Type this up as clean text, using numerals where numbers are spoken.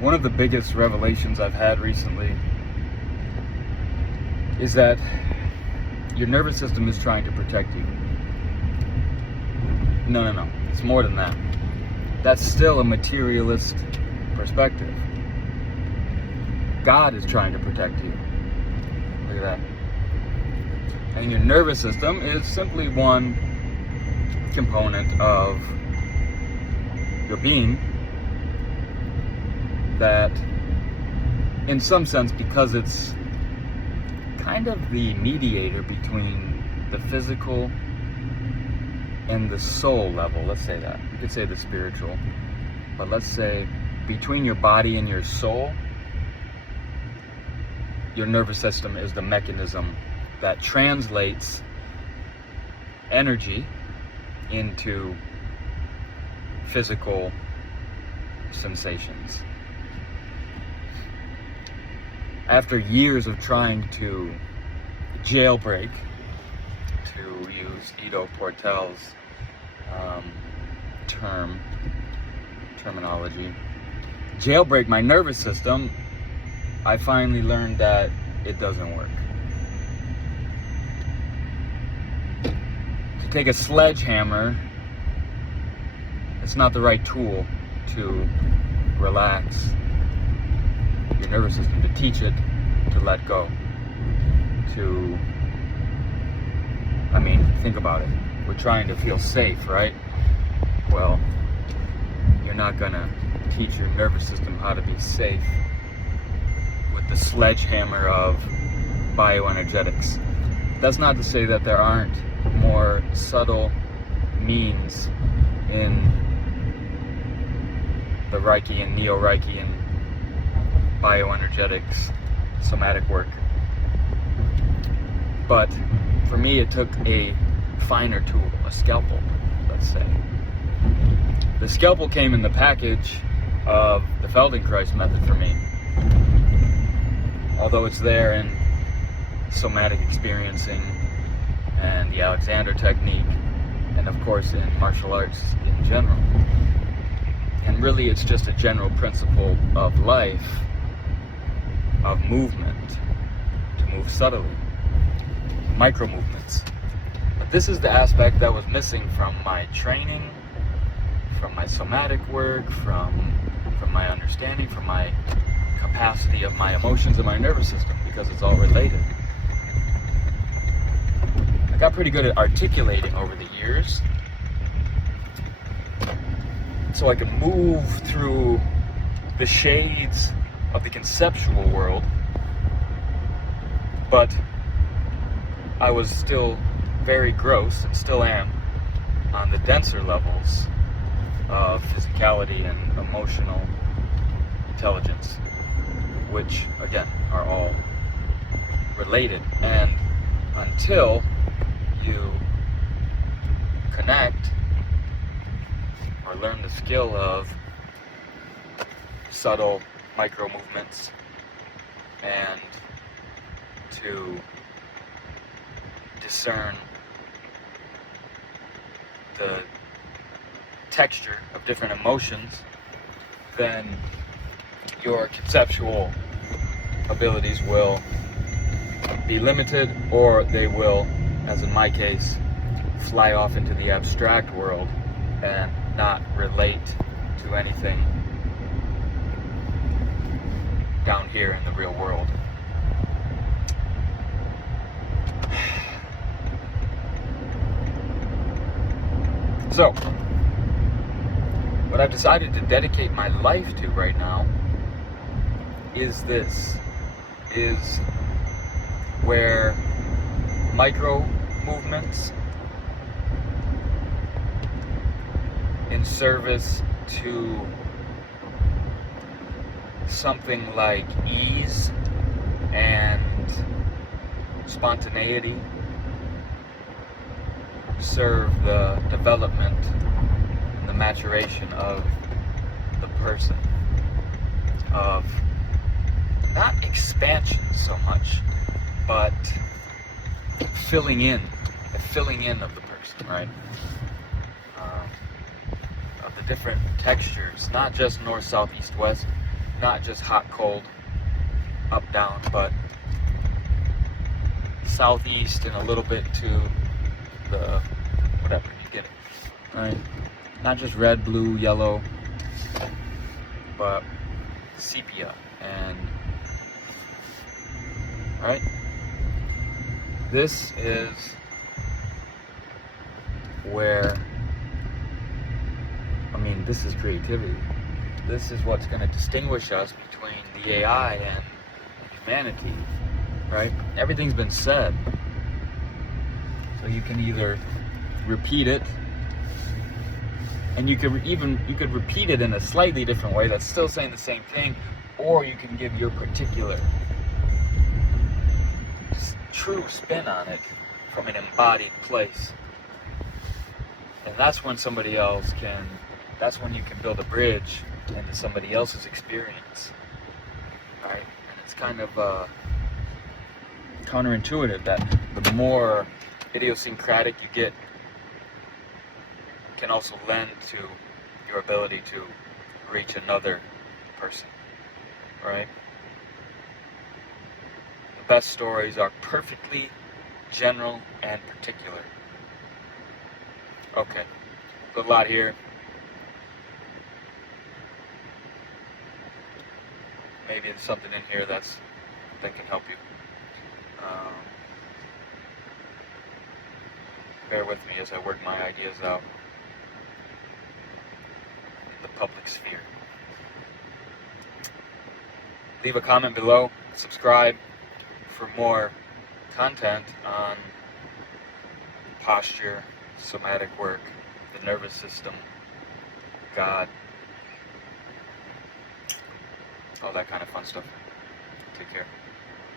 One of the biggest revelations I've had recently is that your nervous system is trying to protect you. No. It's more than that. That's still a materialist perspective. God is trying to protect you. Look at that. And your nervous system is simply one component of your being that, in some sense, because it's kind of the mediator between the physical and the soul level, let's say that. You could say the spiritual, but let's say between your body and your soul, your nervous system is the mechanism that translates energy into physical sensations. After years of trying to jailbreak, to use Ido Portal's terminology, jailbreak my nervous system, I finally learned that it doesn't work. To take a sledgehammer, it's not the right tool to relax your nervous system, to teach it to let go. Think about it. We're trying to feel safe, right? Well, you're not gonna teach your nervous system how to be safe with the sledgehammer of bioenergetics. That's not to say that there aren't more subtle means in the Reiki and Neo-Reiki and bioenergetics somatic work. But for me, it took a finer tool, a scalpel, let's say. The scalpel came in the package of the Feldenkrais method for me. Although it's there in somatic experiencing and the Alexander technique, and of course in martial arts in general. And really it's just a general principle of life, of movement, to move subtly, micro movements. But this is the aspect that was missing from my training, from my somatic work, from my understanding, from my capacity of my emotions and my nervous system, because it's all related. I got pretty good at articulating over the years, so I can move through the shades of the conceptual world, but I was still very gross, and still am, on the denser levels of physicality and emotional intelligence, which again are all related. And until you connect or learn the skill of subtle micro movements and to discern the texture of different emotions, then your conceptual abilities will be limited, or they will, as in my case, fly off into the abstract world and not relate to anything down here in the real world. So, what I've decided to dedicate my life to right now is where micro movements in service to something like ease and spontaneity serve the development and the maturation of the person, of not expansion so much, but filling in of the person, right? Of the different textures, not just north, south, east, west, not just hot, cold, up, down, but southeast and a little bit to the whatever you get it, right? Not just red, blue, yellow, but sepia. And right, this is where, I mean, this is creativity. This is what's going to distinguish us between the AI and humanity, right? Everything's been said. So you can either repeat it, and you could repeat it in a slightly different way that's still saying the same thing, or you can give your particular true spin on it from an embodied place. And that's when that's when you can build a bridge into somebody else's experience, right? And it's kind of counterintuitive that the more idiosyncratic you get can also lend to your ability to reach another person, right? The best stories are perfectly general and particular. Okay, a lot here. Maybe there's something in here that can help you. Bear with me as I work my ideas out in the public sphere. Leave a comment below, subscribe for more content on posture, somatic work, the nervous system, God, all that kind of fun stuff. Take care.